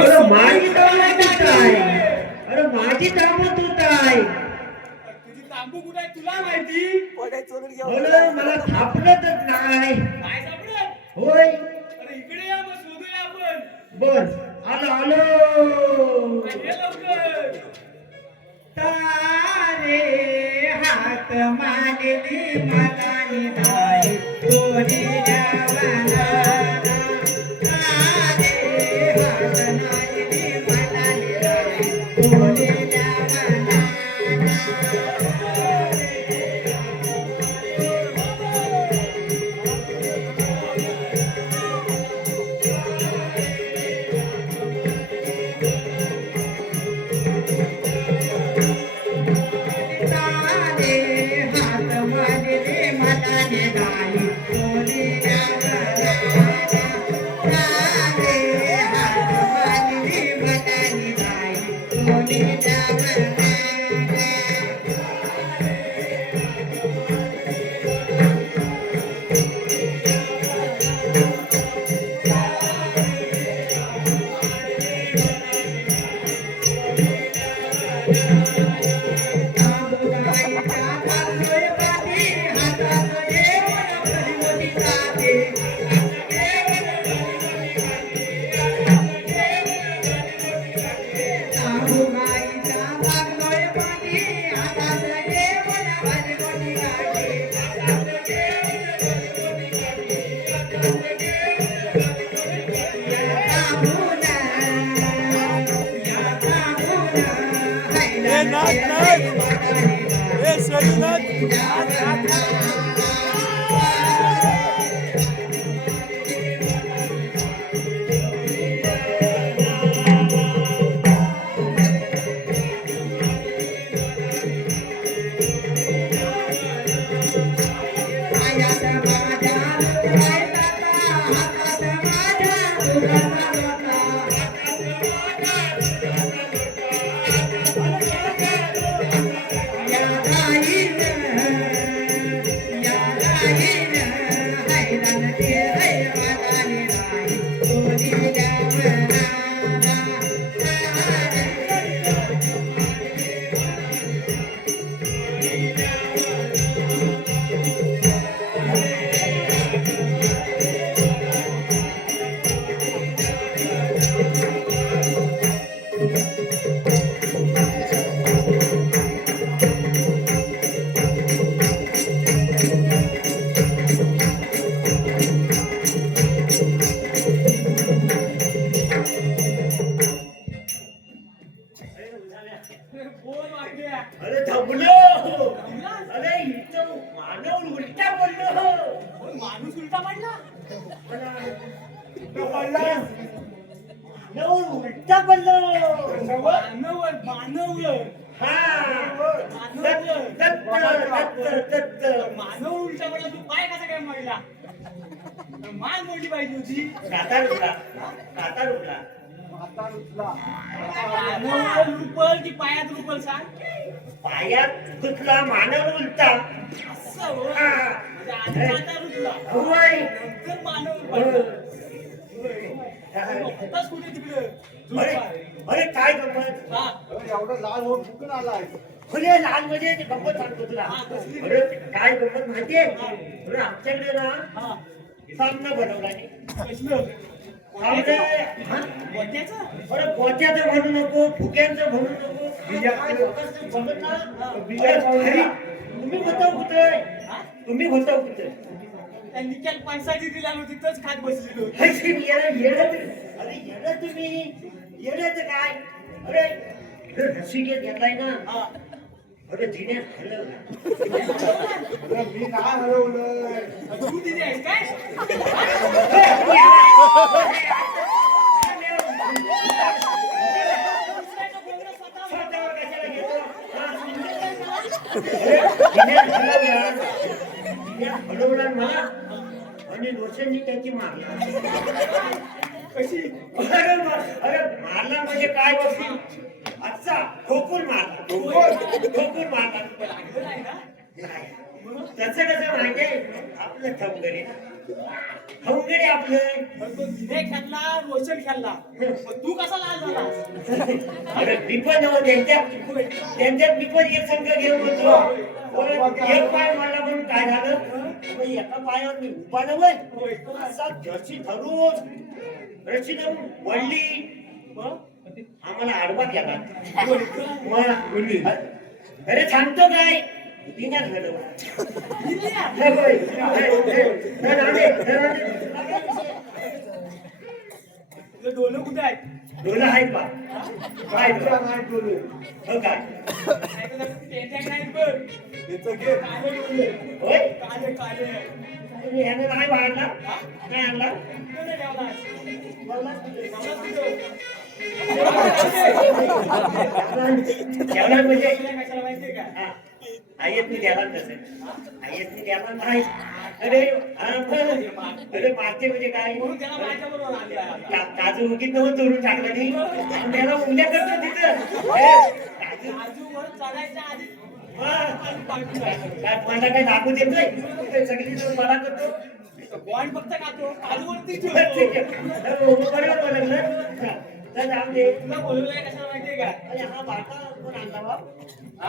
अरे माझी कामं तू काय? अरे माझी कामं तू काय? तुझी तांबू कुठे आहे तुला माहिती. अरे मला सापडतच नाही. काय सापडत. होय अरे इकडे या मग शोधूया आपण. बस आलो आलो. ये लवकर. तारे हात मागली मनाने नाही कोणी द्यावाना. तारे हात मागली मनाने नाही कोणी द्यावाना. बोल वाक्य. अरे थबलो. अरे इथं मानव उलटा बोललो. माणूस उलटा पडला. मानव उलटा बोललो. मानवर मानवर. हा मानव उलटा पडला तू पाय कसा काय मोडला. मान मोडली पाहिजे होती. काता रुपला. मानव रुपल की पायात रुपल सांग. पायात तुटला मानव उलटा. असं हो. हा. म्हणजे आधी काटा रुपला होय. नंतर मानव रुपला. होताच कुठे तिकडे. अरे काय गंमत. हा. एवढा लाल होऊन फुकून आलाय. खुले लाल म्हणजे ते गंमत सांगतो तुला. हा, कसली? अरे काय गंमत माहितीये. अरे आमच्याकडे ना हा. सामना बनवला नाही. कसलं. आमच्या गोट्याचं? अरे गोट्याचं म्हणू नको, फुग्यांचं म्हणू नको, काय लोकांचं म्हणत ना. अरे भाई, तुम्ही होता कुठे. हा? तुम्ही होता कुठे. त्यांनी काय पैसाची दिला नव्हती तिथंच खात बसलेलो. अरे येणं तुम्ही येण्याचं काय. अरे रसिकेत घेतलाय ना. हा. अरे तिने हलवलं. मी नाही हरवलंय. तू तिथे आहेस काय? स्वतःवर कशाला घेतो. तिने हलवलं मला आणि रोशननी त्याची मारली. कशी? अरे मारला म्हणजे काय बघतील. अच्छा ठोकून मारला. ठोकून मारला. लागलं नाही ना? नाही. त्याचं कसं माहितीये आपलं ठमकरी अवघड आपलं पण तो विनय खेळला रोशन खेळला पण तू कसा लाल झाला अरे मी पण त्यांच्यात मी पण एक संघ घेऊन होतो पण एक पाय मारला म्हणून काय झालं मग एका पायावर मी उभा नव्हे असा रशी धरून रशी धरून वळली आम्हाला आडवा केला मग अरे सांगतो काय बिना झालं तुझं डोलं कुठे आहे डोला आहेत बा काय तुला नाही बोलू. हो काय नाही तर टेंट्या नाही बघ त्याचं घे. काळे डोले होय काळे काळे ह्याने नाही आणला नाही आणला कुठे नाही ठेवला बोललाच कशाला जेवणार म्हणजे माहितीये का हा. आयत मी द्याला तसं आयत मी द्याला नाही अरे अरे मागचे म्हणजे काय म्हणून त्याला माझ्या बरोबर आणला काजू उगीत नव्हतं तोडून टाकलं नाही आणि त्याला उद्या करतो तिथं काजूवर चढायच्या आधी मला काय दाखवू देत नाही सगळी जण मला करतो बॉन्ड फक्त खातो काजूवरती ठीक आहे. बरोबर लागलं तर जाऊ दे तुला बोलवलंय कशाला माहितीये का अरे हा बाटा कोण आणला बा हा?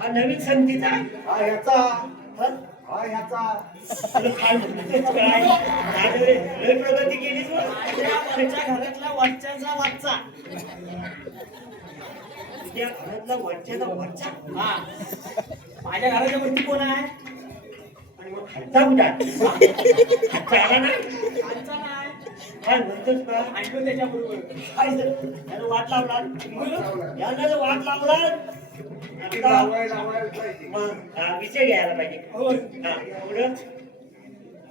हा नवीन संगीता हा ह्याचा हा हा ह्याचा तुला काय म्हणतो काय माझ्याकडे लय प्रगती केली तू माझ्या वरच्या घरातला वरच्याचा वाचा त्या घरातला वरच्याचा वरचा हा माझ्या घराच्या वरती कोण आहे आणि मग खालचा कुठं खालचा आला नाही खालचा नाही काय म्हणतोस का आणलो त्याच्या बरोबर काय झालं? यानं वाट लावला यानं जर वाट लावला ती आता लावायला पाहिजे. मग विषय घ्यायला पाहिजे हो हा पुढं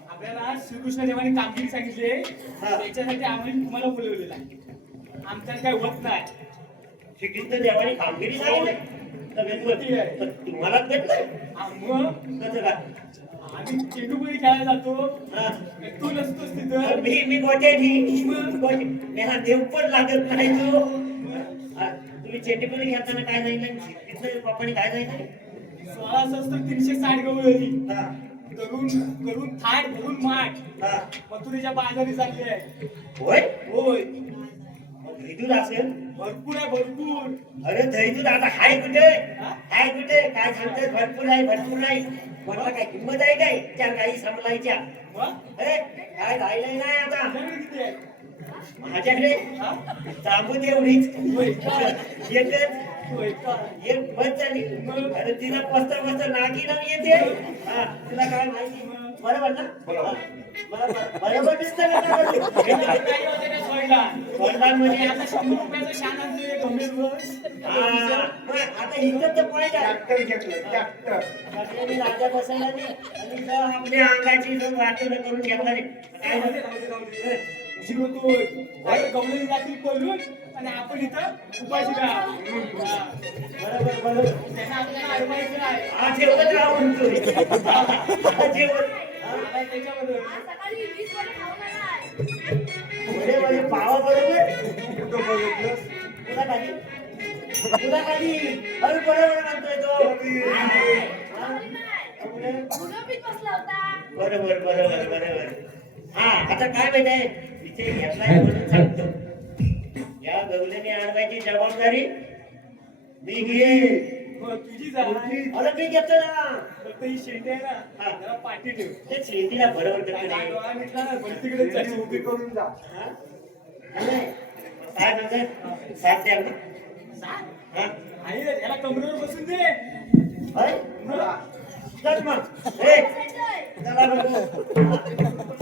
आपल्याला श्रीकृष्ण देवाने कामगिरी सांगितली हा. त्याच्यासाठी आम्ही तुम्हाला बोलवलेलं आहे आमच्यात काही होत नाही श्रीकृष्ण देवाने कामगिरी सांगितली तर वेदवती तर तुम्हाला देत नाही हा, मग कसं काय आम्ही चेंडूपुरी खेळायला जातो हा. तू नसतोस तिथं मी गोट्याची हा देव पण लागत नाही तो हा, तुम्ही चेटीपुरी घेताना काय सांगितलं तिथं पप्पाने काय सांगितलं 16,360 गवळी होती हा करून करून थाट भरून माठ हा मथुरेच्या बाजारी चालली आहे होय होय मग दहीदूध असेल भरपूर आहे भरपूर अरे दहीदूध आता हाय कुठे हा? हाय कुठे काय सांगतोय भरपूर नाही म्हटलं काय किंमत आहे काय त्या गाई सांभाळायच्या मग अरे काय राहिलंय नाही आता तुझ्याकडे किती आहे माझ्याकडे हा? तांबूत एवढीच होय का? एकच होय का? एक बस झाली अरे तिला पस्ता नागी नाव येते हा तुला काय माहिती बरोबर ना बरोबर. मला बरोबर दिसतं ना काही होते का सोयला? वरदान म्हणजे आणि आता 100 रुपयाचं शान आणतोय गंभीर हा, मग आता इथं तर पॉईंट आहे ट्रॅक्टर घेतलं ट्रॅक्टर सगळ्यांनी राजा बसायला नाही आणि इथं आपल्या अंगाची जो वाटलं करून घेतला नाही काय म्हणते शिकवतोय आता गवळणी जातील पळून आणि आपण इथं उपाशी बरोबर त्यांना आपल्याला अडवायचं आहे हा जेवत राहू म्हणतो आता जेवत आता त्याच्याबरोबर सकाळी 20 वडे खाऊन आलाय. वडे पावा बरोबर कुठं बघितलं तुला खाली अरे बरोबर म्हणतोय तो हा? त्यामुळे मुलंबीत बसला होता. बरोबर हा आता काय माहिती आहे विषय घेतलाय म्हणून सांगतो या गवल्याने आणवायची जबाबदारी मी घेईन मग तुझी जा अरे मी घेतो ना फक्त ही शेंडी आहे हा. ना जरा पाठी ठेव ते शेतीला बरोबर करतो काय रे. डोळा मिटला ना बरं तिकडेच त्याची जायचं उभी करून जा हा? नाही. काय म्हणतात साथ द्या ना. सांग. हा? आई याला कमरेवर बसून दे होय? मला चल मग ए, जायचंय. चला बघू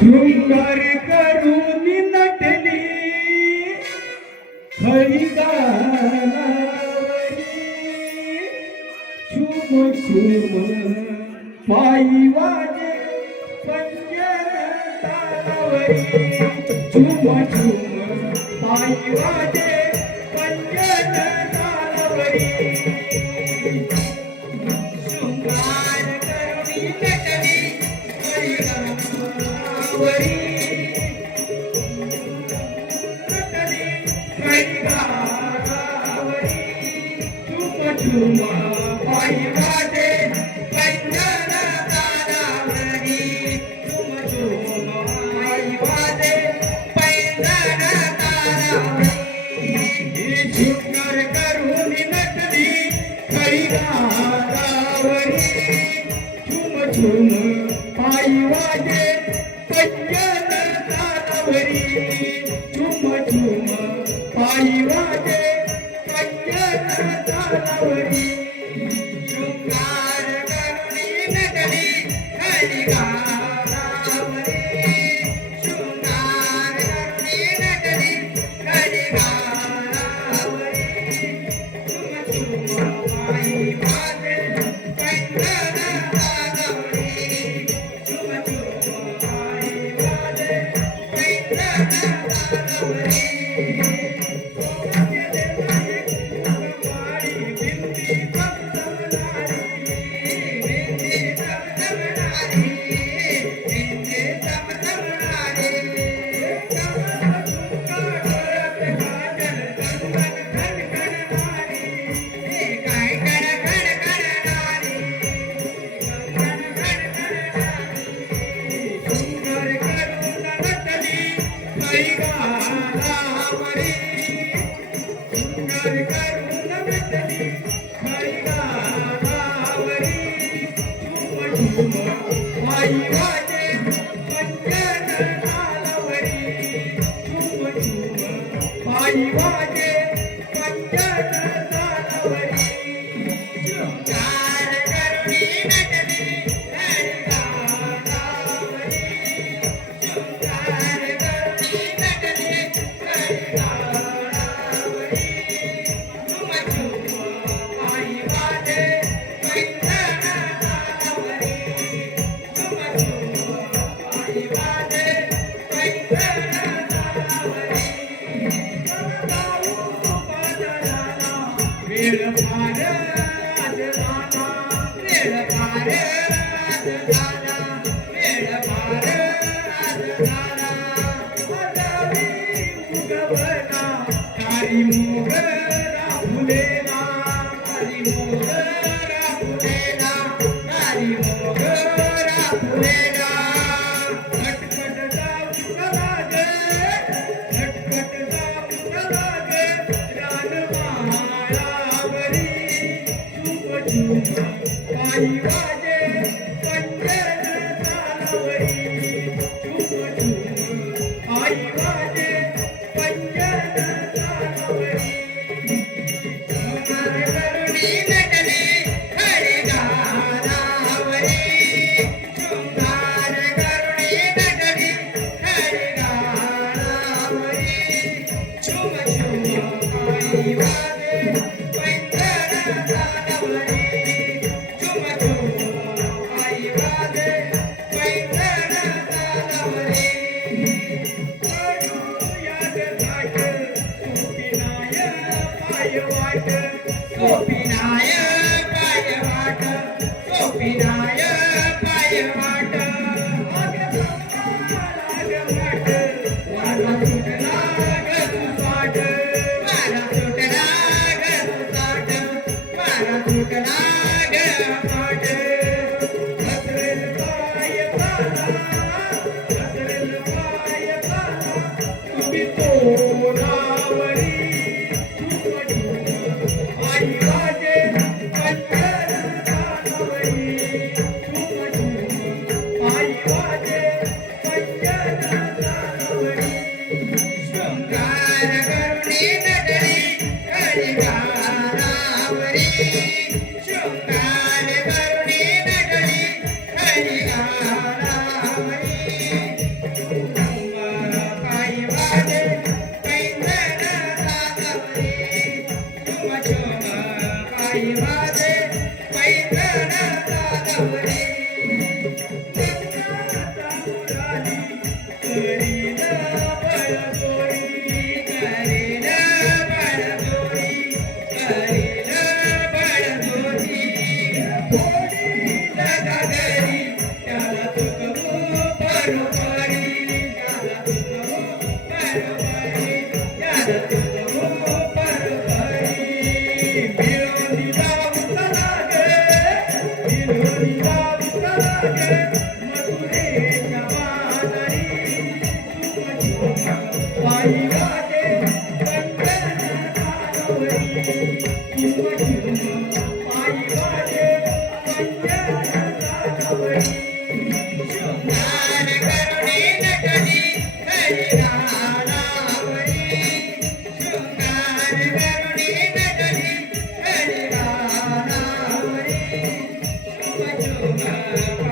शृंगार करून नटली खरी गालावरी छुम छुम पायी वाजे पंजन तालावरी छुम छुम पायी वाजे पंजन तालावरी शृंगार करुणी नटली खरी गालावरी नटली खरी गालावरी छुम छुम पायी वाजे पंजन तालावरी छुम छुम पायी वाजे पंजन तालावरी शृंगार करून नटली खरी गालावरी छुम छुम पायी वाजे पंजन तालावरी छुम छुम पायी वाजे पंजन तालावरी शृंगार करुणी नटली खरी गालावरी शृंगार करुणी नटली खरी गालावरी छुम छुम पायी वाजे पंजन तालावरी छुम छुम पायी वाजे पंजन तालावरी पायी वाजे पंजन तालावरी छुम छुम पायी वाजे पंजन तालावरी शृंगार करुणी नटली खरी गालावरी शृंगार करुणी नटली खरी गालावरी छुम छुम पायी वाजे पंजन तालावरी छुम छुम पायी वाजे पंजन तालावरी वेळ फार आज झाला वेळ फार आज झाला वेळ फार आज झाला आजारी उगवला कारी मोगरा फुलेला कारी मोगरा फुलेला कारी मोगरा फुलेला झटपट जाऊन लागे झटपट जाऊन लागे रानमाळावरी छुम छुम पायी वाजे पंजन तालावरी छुम छुम पायी वाजे पंजन तालावरी शृंगार करुणी नटली खरी गालावरी शृंगार करुणी नटली खरी गालावरी छुम छुम पायी वाजे पंजन तालावरी छुम छुम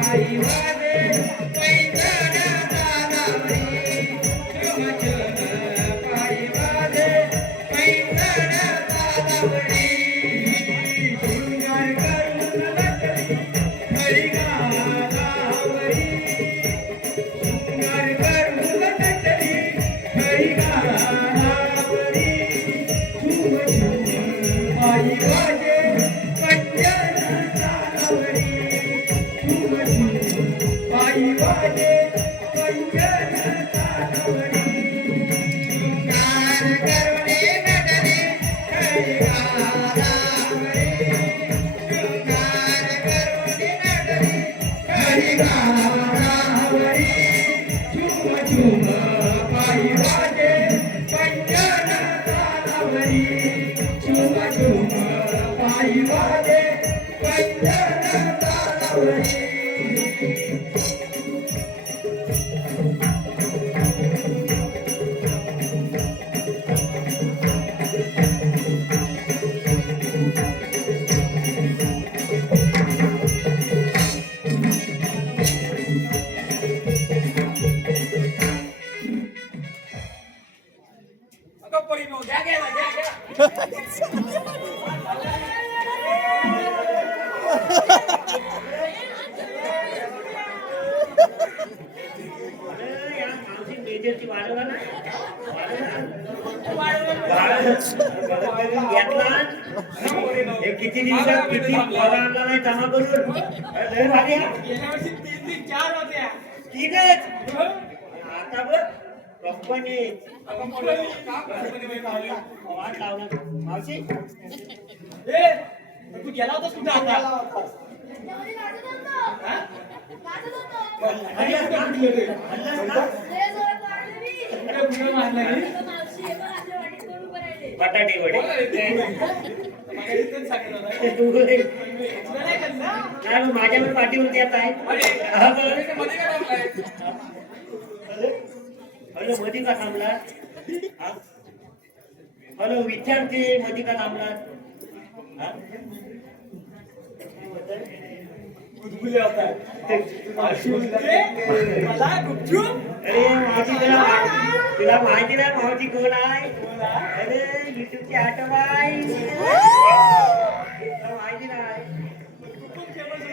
पायी वाजे पैंजण चालावरी झुम झुम पायी वाजे पैंजण चालावरी शृंगार करून लटली हरी गालावरी शृंगार करून लटली हरी गालावरी झुम झुम पायी वाजे पैंजण चालावरी झुम झुम पायी वाजे पैंजण चालावरी शृंगार करुणे नटली हरी गालावरी शृंगार करुणे नटली हरी गालावरी झुम झुम पायी वाजे पैंजण चालावरी झुम झुम पायी वाजे पैंजण चालावरी अगं परिणो द्या घ्यायला द्या अरे, या मावशी मेजरची वाढवला ना घेतला हे किती दिवसात किती पोरांना नाही जमा करून लय भारी हा. गेल्या वर्षी 3-4 होत्या तीनच आता बघ कंपनी वाट लावणार मावशी ए तू गेला होतास कुठे आता त्यामध्ये वाजत होतं. हा? वाजत होतं. आणि कुठे कुठले ते म्हणलंस ना लय जोरात वाजलं मी. कुठे कुठे मारला रे? तर मावशी हे बघ, आपल्या वाटेत कोण उभं राहिले. बटाटे वडे मला इथंच सांगितलं होतं. तू बोल. तुला नाही खाल्लं ना? नाही मग माझ्यावर पाठीवरती येत आहे हा, बरं. हॅलो मधी का थांबला हा? हॅलो विचारते मधी का थांबला हा? गुदगुले होता मावशी बोलते, मला गुपचूप अरे मावशी तुला माहिती नाही मावशी कोण आहे अरे युट्यूबची आठव आहे तुला माहिती नाही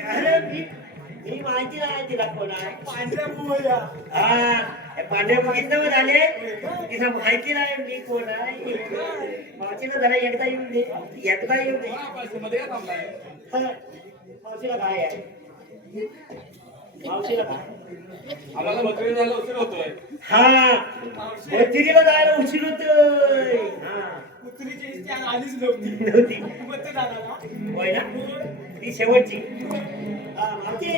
अरे मी माहिती नाही तिला कोण आहे पांढऱ्या बुवया हा पांढरे बघितलं झाले तिला माहिती नाही मी कोण आहे मावशीला जरा एकदा येऊन दे एकदा येऊन दे हा, मावशीला काय आहे मावशीला काय आम्हाला बकरी झालं उशीर होतोय हा मथिरीला जायला उशीर होतोय हा कुत्रीची इच्छा आलीच नव्हती नव्हती तू बघते दादा ना होय ना ती शेवटची हा मावशी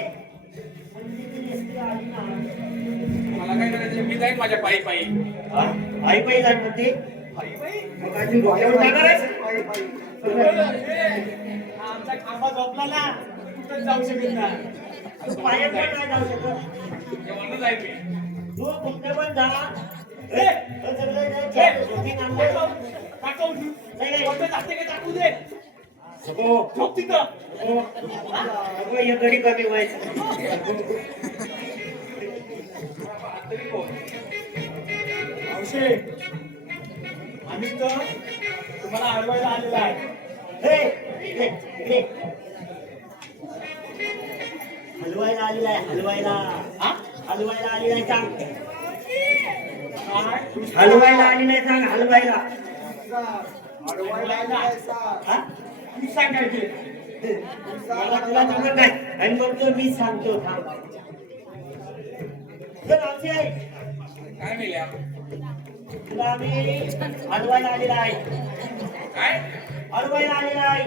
मला काय करायचं मी जाईन माझ्या पायी पायी हा? आई पाहिजे जात म्हणते आई बाई मग काय तू डोक्यावर जाणार आहेस? आमचा खांबा झोपला ना कुठं जाऊ शकत नाही तू पायात पण नाही जाऊ शकत जेवण जाईन मी तू कुठे पण जा हे, हे सगळं जे चेक झोपीत आणलंय. टाकू नाही. कोणतं टाकते का टाकू दे हो, झोप तिथं हो. अगं, हे गडी कमी व्हायचं तरी कोण मावशे आम्ही तर तुम्हाला अडवायला आलेला आहे हे, इकडे, इकडे. हलवायला आलेला आहे हलवायला हा? हलवायला आलेला आहे सांग काय हलवायला आलेला आहे सांग हलवायला हा? तू सांगायचे मला तुला जमत नाही आणि मग तो मी सांगतो थांब हे मावशी आहे काय मिळल्या तुला आम्ही हलवायला आलेला आहे काय हलवायला आलेला आहे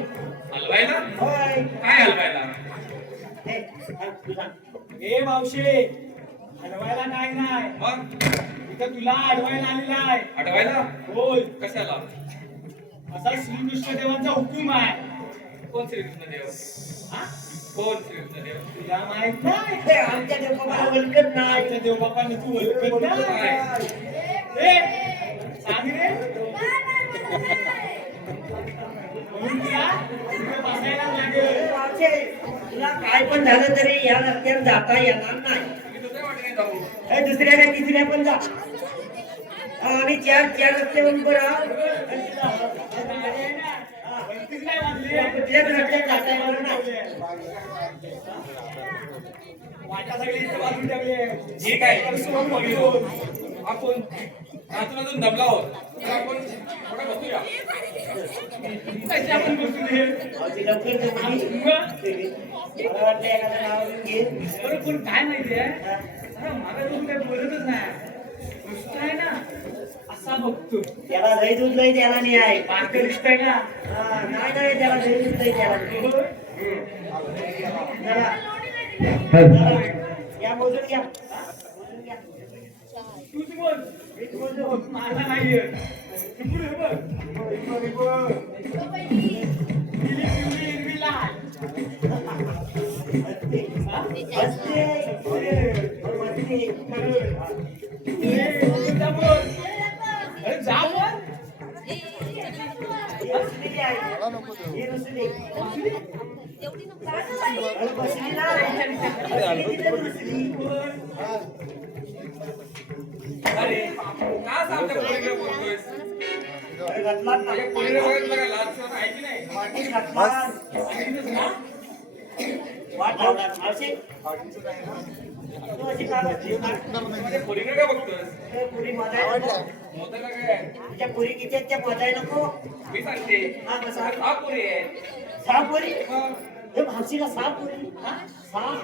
हलवायला होय काय हलवायला हे, सांग, तू सांग. ए मावशे हलवायला नाही नाही मग इथं तुला अडवायला आलेला आहे अडवायला होय कशाला असा श्रीकृष्ण देवांचा हुकूम आहे कोण श्रीकृष्ण देव हा? कोण श्रीकृष्ण देव तुला माहित नाही हे आमच्या देवबाबाला ओळखत नाही आमच्या देवबापांनी तू ओळखत नाही ए, सांग रे म्हणून तुला इथे बसायला लागेल मावशे तुला काय पण झालं तरी या रस्त्यावर जाता येणार नाही. मी दुसऱ्या वाटेने जाऊ. हे दुसऱ्या नाही तिसऱ्या पण जा. आम्ही चार रस्त्यावर उभं राहा आणि तुला तीच काय वाजली? कुठल्याच रस्त्यात जाता येणार नाही. वाटा सगळी इथे बाजून ठेवली आहे. ठीक आहे. तर सोडून बघितलं. आपण नाचून दमला आहोत तर आपण थोडं बसूया. कशी आपण बसून हे? मावशी लवकर जा तुम्ही. मला वाटलं एखादं नाव घेऊन घे. बरं, पण काय माहितीये अरे मागे तुम्ही काही बोलतच नाही. गोष्ट आहे ना असा बघतो त्याला दही दूध नाही त्याला नाही आहे. बारकं दिसतंय ना. हा, नाही नाही त्याला दही दूध नाही त्याला नाही. जरा या मोजून घ्या. मोजून घ्या. तूच बोल. मीच मोजू. माझा नाहीये. पुढे बघ. हिरवी, हिरवी, लाल. हसते. हा? हसते. हसते. जा बोल. अरे जा बोल. हे रुसलेली आहे. हे रुसली. अरे बसली ना. बसली तिथे रुसली. अरे का सामच्या पोरीकडे बोलतोयस? अरे घातलात ना. माझ्या पोरीला बघा तुला काय लाज शरम आहे की नाही? वाटीत घातलात. वाट लावणार. मावशी, तू अशी का बसली? माझ्या पोरीकडे काय बघतोयस? ए, पुरी मोजायला नको. मोदला काय? तुझ्या पुरी किती आहेत त्या मोजायला नको. मी सांगते. हा, कसा? हा पोरी आहे. सहा पुरी. मग हे मावशीला सहा पुरी. हा? सहा.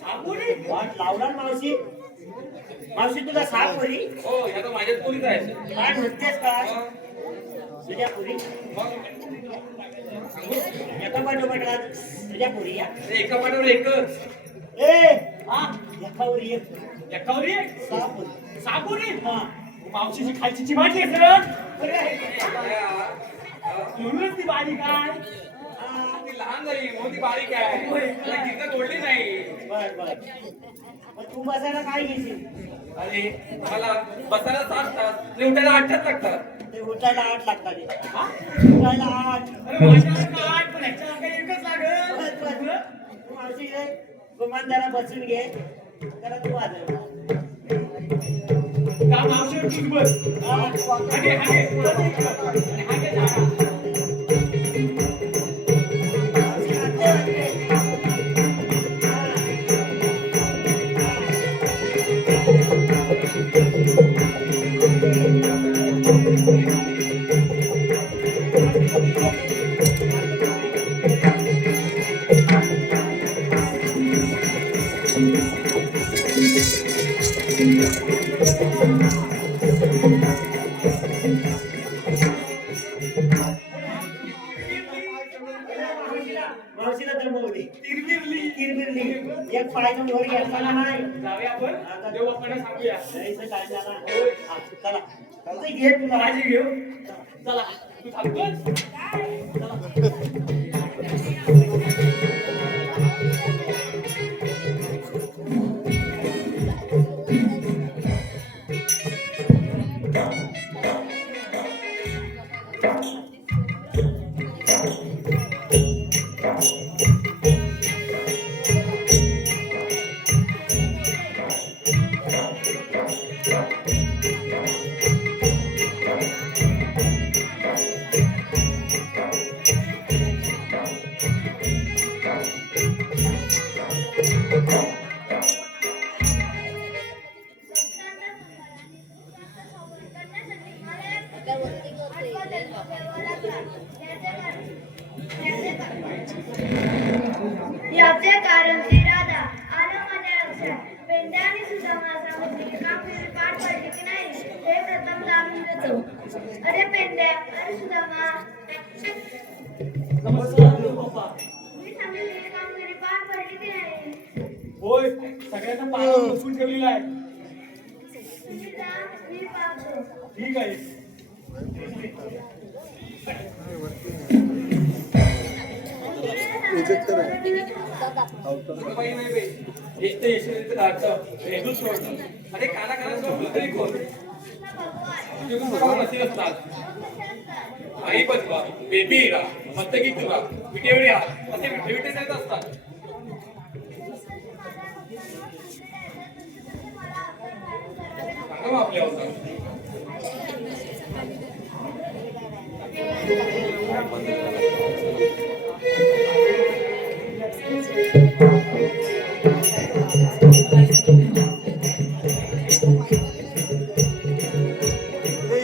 सहा पुरी? वाट लावणार मावशी. मावशी तुला सहा पुरी? हो ह्या तर माझ्याच पोरीच आहेत. काय म्हणतेस काय? मग तुझ्या पुरी? मग एका पाठोपाठ आज तुझ्या पुरी या. एका पाठवर एकच. ए, हा, एकावर एक. एकावरी सहा पुरी. साबुरी हा. मावशीची खालची चिमाटी आहे सर. म्हणूनच ती बारीक आहे. ती लहान झाली म्हणून ती बारीक आहे. तिला किती तोडली नाही. बर बर. मग तू बसायला काय घेशील? अरे मला बसायला 7 तास आणि उठायला 8 तास लागतात. ते उठायला 8 लागतात. हा? उठायला 8. अरे माझ्या काय पण ह्याच्यावर काही एकच लागेल. तू मावशी रे, गुमान जरा बसून घे. जरा तू वाजव. का मावशीवर तूच बस. हागे हागे हागे जागा. मावशी वाजते, वाजते. मावशीला दमवू दे. किरबिरली. एक पायनं वर घेतला नाही. जाऊया आपण देवबापांना सांगूया. जायचं काय झालं? हा, चला. चालतंय, घे तुला. काळजी घेऊ. चला तू थांबतोस. याचे कारण श्री राधा आलं माझ्या लक्षात. पेंड्या आणि सुदामा सामुद्रिक कामगिरी पार पडली की नाही हे प्रथम जाणून घेतो. अरे पेंड्या, अरे सुदामा, नमस्कार देवबापा. मी सांगितलेली कामगिरी पार पडली की नाही? होय सगळ्यांना पायावर बसून ठेवलेलं आहे. तुम्ही जा, मी पाहतो. ठीक आहे. बाई नाही बाई. एक तर येशील तर लागतं. हेदूच सोडतं. अरे काना सोडलं तरी कोण? ते कुठं नसेल असतात. आई बसवा बेबी मस्तकी तुला विटेवडी हा असे विटे विटे देत असतात. सांगा मग आपल्या अवतार.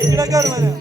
इकडे कर म्हणा.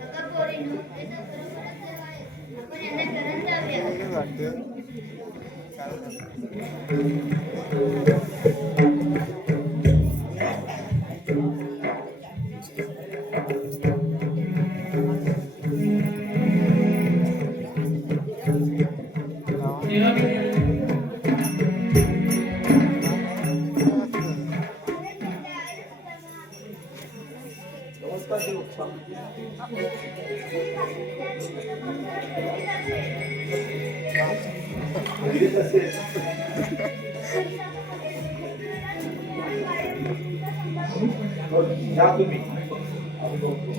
बघा पोरींनो, ते तर खरोखरच देव आहेत. आपण यांना शरण जाऊया. या तुम्ही आम्ही बघतो.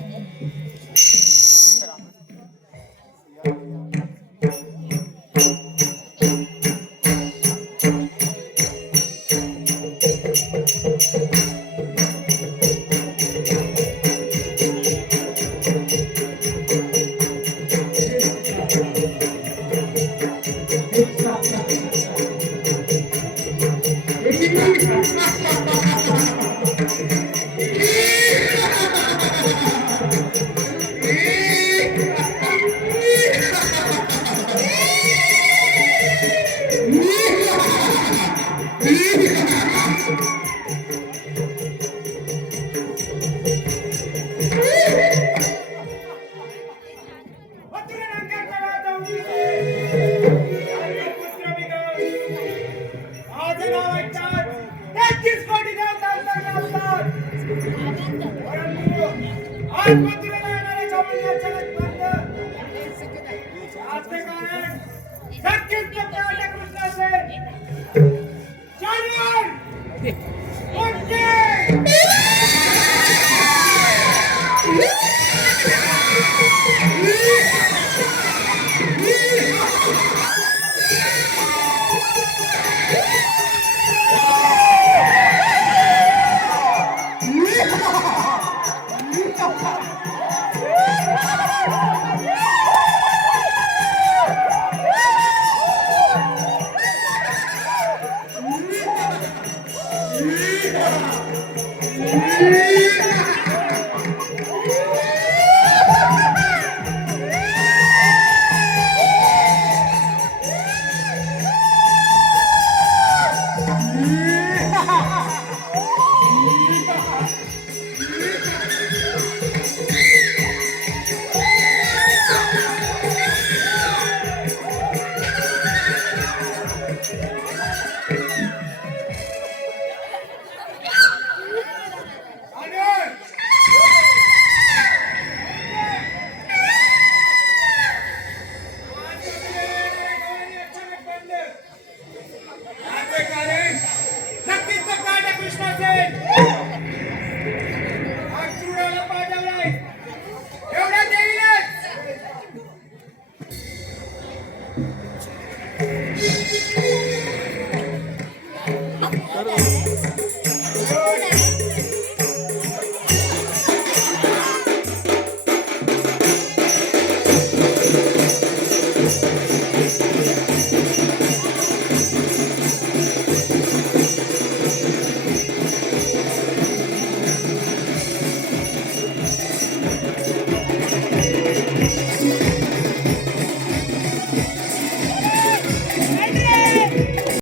माझं नाव ऐकतात 33 कोटी देवतांचा नामदार. परंतु आज मथुरेला येणारे गवळणी अचानक बंद. याचे कारण नक्कीच तो कृष्णाचे जानवर मोठे.